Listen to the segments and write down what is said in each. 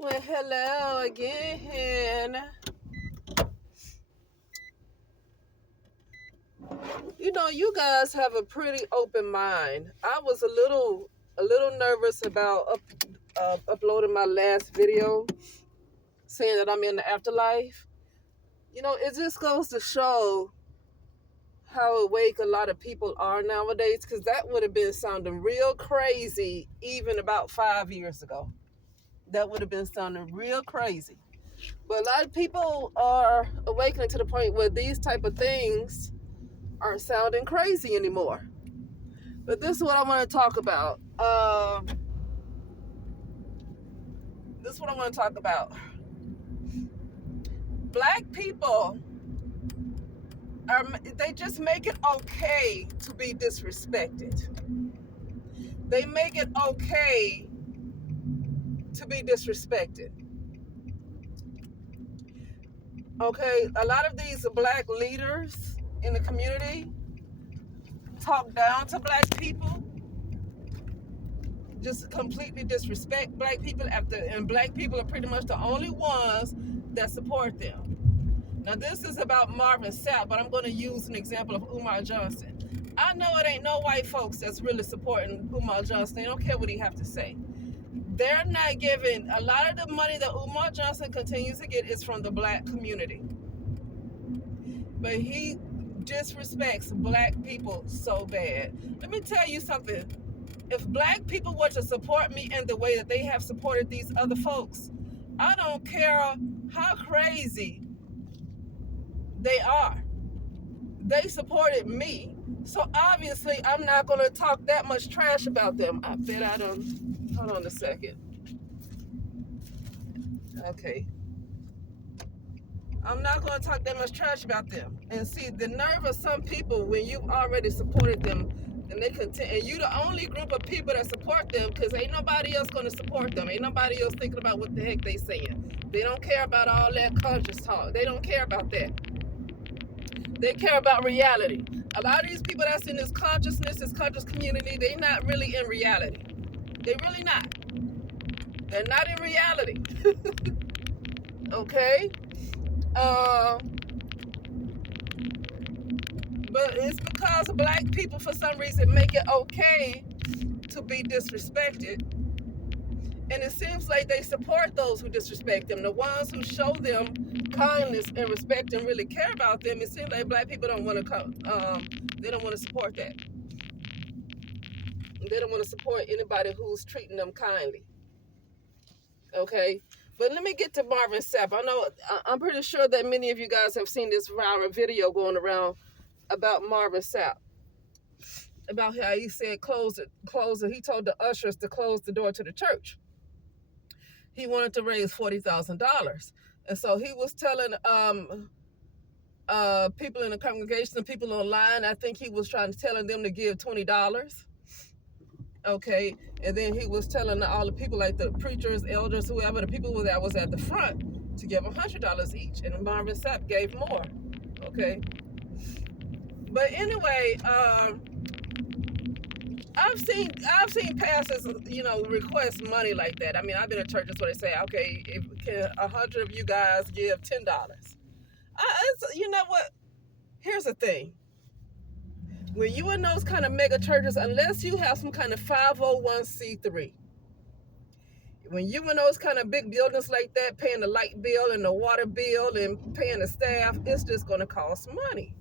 Well, hello again. You guys have a pretty open mind. I was a little nervous about uploading my last video, saying that I'm in the afterlife. It just goes to show how awake a lot of people are nowadays. Because that would have been sounding real crazy even about 5 years ago. That would have been sounding real crazy. But a lot of people are awakening to the point where these type of things aren't sounding crazy anymore. But this is what I want to talk about. This is what I want to talk about. Black people they just make it okay to be disrespected. They make it okay to be disrespected. Okay, a lot of these black leaders in the community talk down to black people, just completely disrespect black people and black people are pretty much the only ones that support them. Now this is about Marvin Sapp, but I'm going to use an example of Umar Johnson. I know it ain't no white folks that's really supporting Umar Johnson. They don't care what he have to say. They're not giving a lot of the money that Umar Johnson continues to get is from the black community. But he disrespects black people so bad. Let me tell you something. If black people were to support me in the way that they have supported these other folks, I don't care how crazy they are. They supported me. So obviously I'm not going to talk that much trash about them. I bet I don't. Hold on a second. Okay. I'm not going to talk that much trash about them. And see, the nerve of some people when you've already supported them and they continue, and you the only group of people that support them because ain't nobody else going to support them. Ain't nobody else thinking about what the heck they saying. They don't care about all that conscious talk. They don't care about that. They care about reality. A lot of these people that's in this consciousness, this conscious community, they not really in reality. They really not. They're not in reality. Okay? But it's because black people, for some reason, make it okay to be disrespected. And it seems like they support those who disrespect them. The ones who show them kindness and respect and really care about them, it seems like black people don't want to come. They don't want to support that. They don't want to support anybody who's treating them kindly. Okay? But let me get to Marvin Sapp. I'm pretty sure that many of you guys have seen this viral video going around about Marvin Sapp. About how he said close it. He told the ushers to close the door to the church. He wanted to raise $40,000. And so he was telling people in the congregation, people online, I think he was telling them to give $20. Okay. And then he was telling all the people, like the preachers, elders, whoever, the people that was at the front, to give $100 each. And Marvin Sapp gave more. Okay. But anyway, I've seen pastors, request money like that. I mean, I've been in churches where they say, okay, if can 100 of you guys give $10. You know what? Here's the thing. When you in those kind of mega churches, unless you have some kind of 501c3, when you in those kind of big buildings like that, paying the light bill and the water bill and paying the staff, it's just going to cost money.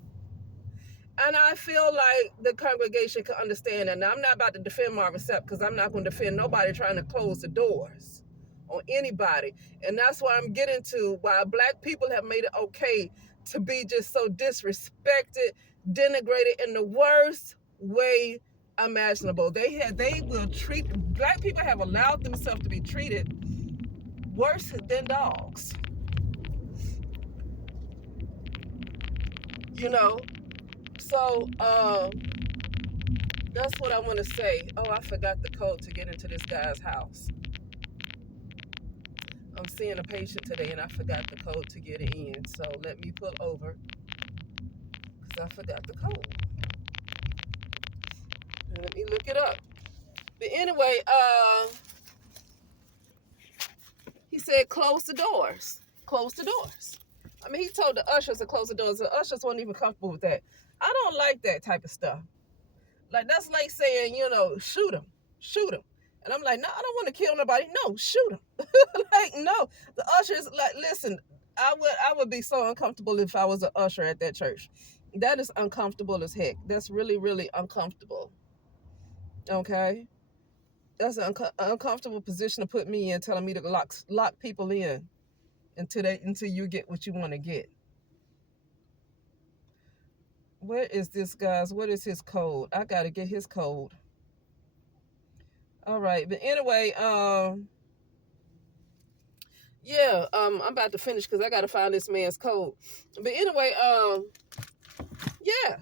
And I feel like the congregation can understand that. Now, I'm not about to defend Marvin Sapp because I'm not going to defend nobody trying to close the doors on anybody. And that's why I'm getting to why black people have made it okay to be just so disrespected, denigrated in the worst way imaginable. Black people have allowed themselves to be treated worse than dogs. So, that's what I want to say. Oh, I forgot the code to get into this guy's house. I'm seeing a patient today and I forgot the code to get in. So let me pull over because I forgot the code. And let me look it up. But anyway, he said, close the doors. Close the doors. I mean, he told the ushers to close the doors. The ushers weren't even comfortable with that. I don't like that type of stuff. Like, that's like saying, shoot him. Shoot him. And I'm like, no, I don't want to kill nobody. No, shoot him. Like, no. The ushers, like, listen, I would be so uncomfortable if I was an usher at that church. That is uncomfortable as heck. That's really, really uncomfortable. Okay? That's an uncomfortable position to put me in, telling me to lock people in until you get what you want to get. Where is this guy's? What is his code? I gotta get his code. All right, but anyway, yeah, I'm about to finish because I gotta find this man's code. But anyway, yeah.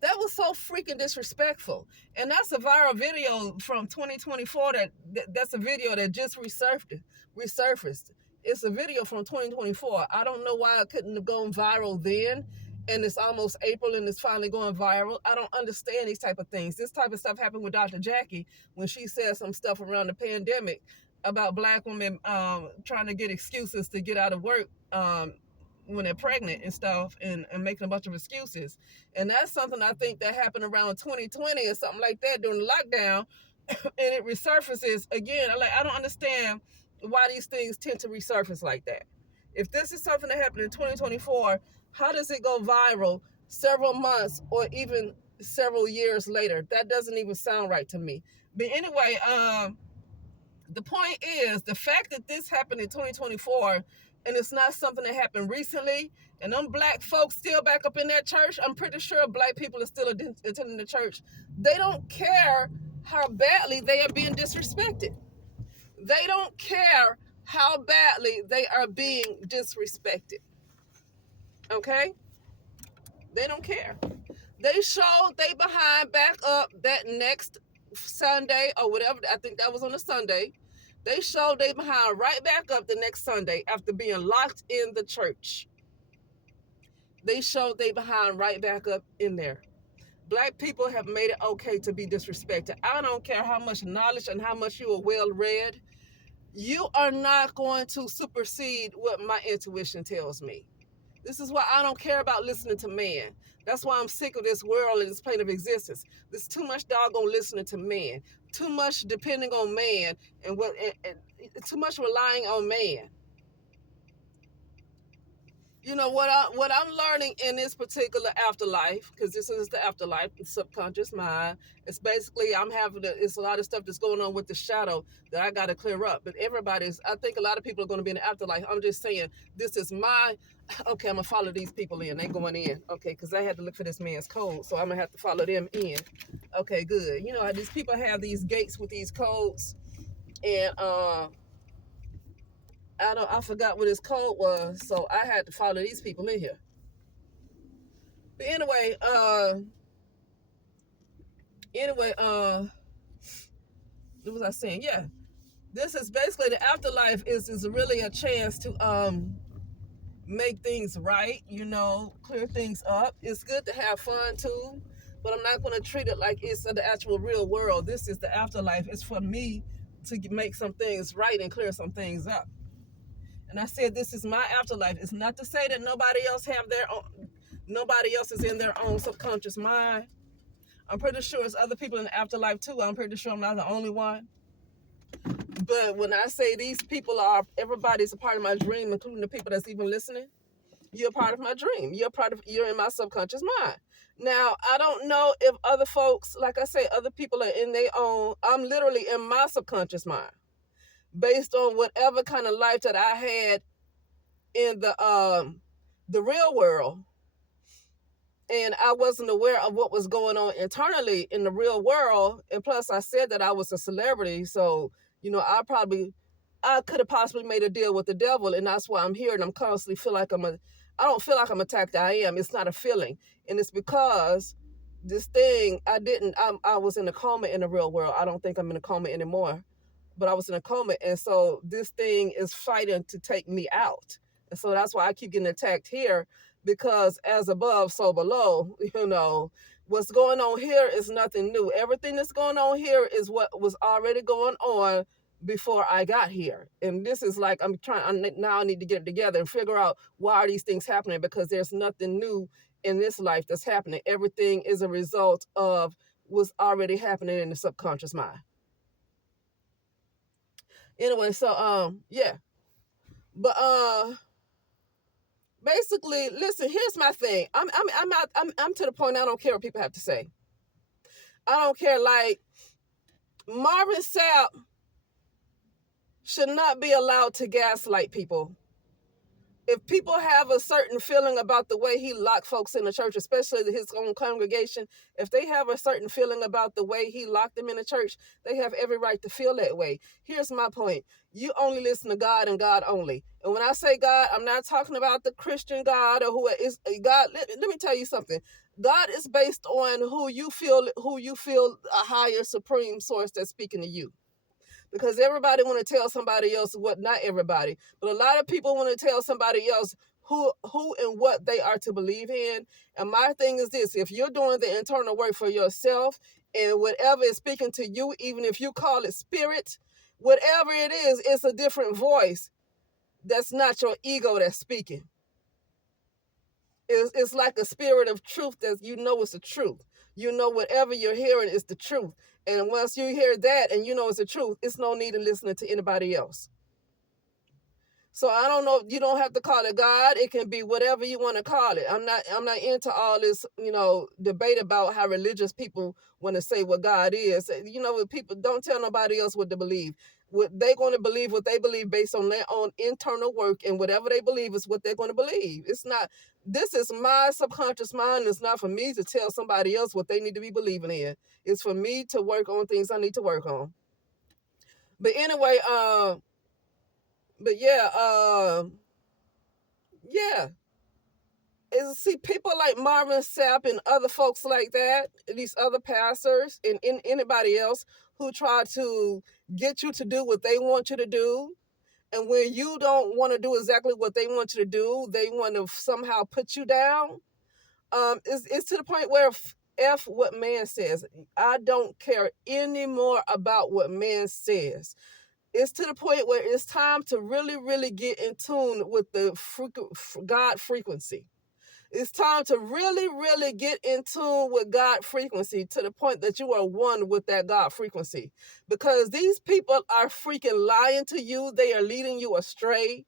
That was so freaking disrespectful. And that's a viral video from 2024 that's a video that just resurfaced. It's a video from 2024. I don't know why it couldn't have gone viral then. And it's almost April and it's finally going viral. I don't understand these type of things. This type of stuff happened with Dr. Jackie when she said some stuff around the pandemic about Black women trying to get excuses to get out of work when they're pregnant and stuff, and making a bunch of excuses. And that's something I think that happened around 2020 or something like that during the lockdown. And it resurfaces again. I don't understand why these things tend to resurface like that. If this is something that happened in 2024, how does it go viral several months or even several years later? That doesn't even sound right to me. But anyway, the point is the fact that this happened in 2024 and it's not something that happened recently, and them Black folks still back up in that church. I'm pretty sure Black people are still attending the church. They don't care how badly they are being disrespected. They don't care how badly they are being disrespected. Okay? They don't care. They showed they behind back up that next Sunday or whatever. I think that was on a Sunday. They showed they behind right back up the next Sunday after being locked in the church. They showed they behind right back up in there. Black people have made it okay to be disrespected. I don't care how much knowledge and how much you are well read. You are not going to supersede what my intuition tells me. This is why I don't care about listening to man. That's why I'm sick of this world and this plane of existence. There's too much doggone listening to man. Too much depending on man and too much relying on man. You know what I'm learning in this particular afterlife, because this is the afterlife, the subconscious mind. It's basically it's a lot of stuff that's going on with the shadow that I got to clear up. But I think a lot of people are going to be in the afterlife. I'm just saying, this is okay, I'm going to follow these people in. They going in. Okay, because I had to look for this man's code, so I'm going to have to follow them in. Okay, good. You know, these people have these gates with these codes, and I forgot what his code was, so I had to follow these people in here. But anyway, what was I saying? Yeah. This is basically the afterlife is really a chance to make things right, clear things up. It's good to have fun too, but I'm not going to treat it like it's the actual real world. This is the afterlife. It's for me to make some things right and clear some things up. And I said, this is my afterlife. It's not to say that nobody else is in their own subconscious mind. I'm pretty sure it's other people in the afterlife too. I'm pretty sure I'm not the only one. But when I say these people everybody's a part of my dream, including the people that's even listening, you're a part of my dream. You're in my subconscious mind. Now, I don't know if other folks, like I say, other people are in their own. I'm literally in my subconscious mind, based on whatever kind of life that I had in the real world. And I wasn't aware of what was going on internally in the real world. And plus, I said that I was a celebrity. So, I could have possibly made a deal with the devil. And that's why I'm here. And I'm constantly I don't feel like I'm attacked. I am. It's not a feeling. And it's because this thing, I was in a coma in the real world. I don't think I'm in a coma anymore. But I was in a coma. And so this thing is fighting to take me out. And so that's why I keep getting attacked here. Because as above, so below, what's going on here is nothing new. Everything that's going on here is what was already going on before I got here. And this is like, now I need to get it together and figure out why are these things happening, because there's nothing new in this life that's happening. Everything is a result of what's already happening in the subconscious mind. Anyway, so yeah. But basically, listen, here's my thing. I'm to the point I don't care what people have to say. I don't care. Like, Marvin Sapp should not be allowed to gaslight people. If people have a certain feeling about the way he locked folks in the church, especially his own congregation, if they have a certain feeling about the way he locked them in the church, they have every right to feel that way. Here's my point. You only listen to God and God only. And when I say God, I'm not talking about the Christian God or who is God. Let me tell you something. God is based on who you feel a higher supreme source that's speaking to you. Because everybody want to tell somebody else what, not everybody, but a lot of people want to tell somebody else who and what they are to believe in. And my thing is this: if you're doing the internal work for yourself, and whatever is speaking to you, even if you call it spirit, whatever it is, it's a different voice. That's not your ego that's speaking. It's like a spirit of truth that you know is the truth. You know whatever you're hearing is the truth. And once you hear that and you know it's the truth, it's no need in listening to anybody else. So I don't know. You don't have to call it God. It can be whatever you want to call it. I'm not into all this, debate about how religious people want to say what God is. People don't tell nobody else what to believe. What they're going to believe, what they believe based on their own internal work, and whatever they believe is what they're going to believe. It's not. This is my subconscious mind. It's not for me to tell somebody else what they need to be believing in. It's for me to work on things I need to work on. But anyway, but yeah. See, people like Marvin Sapp and other folks like that, these other pastors and anybody else who try to get you to do what they want you to do. And when you don't want to do exactly what they want you to do, they want to somehow put you down. It's to the point where F what man says. I don't care anymore about what man says. It's to the point where it's time to really, really get in tune with the God frequency. It's time to really, really get in tune with God frequency to the point that you are one with that God frequency. Because these people are freaking lying to you. They are leading you astray.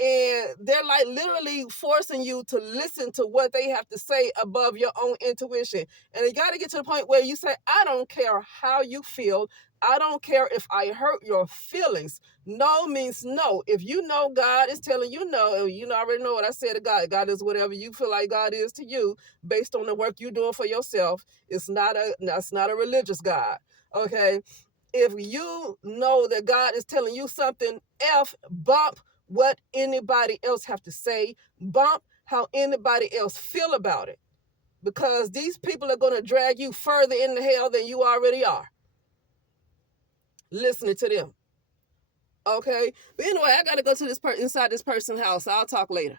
And they're like literally forcing you to listen to what they have to say above your own intuition. And you got to get to the point where you say, I don't care how you feel. I don't care if I hurt your feelings. No means no. If you know God is telling you no, you already know what I said to God. God is whatever you feel like God is to you based on the work you're doing for yourself. That's not a religious God. Okay. If you know that God is telling you something, bump what anybody else have to say, bump how anybody else feel about it. Because these people are going to drag you further into hell than you already are. Listening to them. Okay? But anyway, I got to go to inside this person's house. I'll talk later.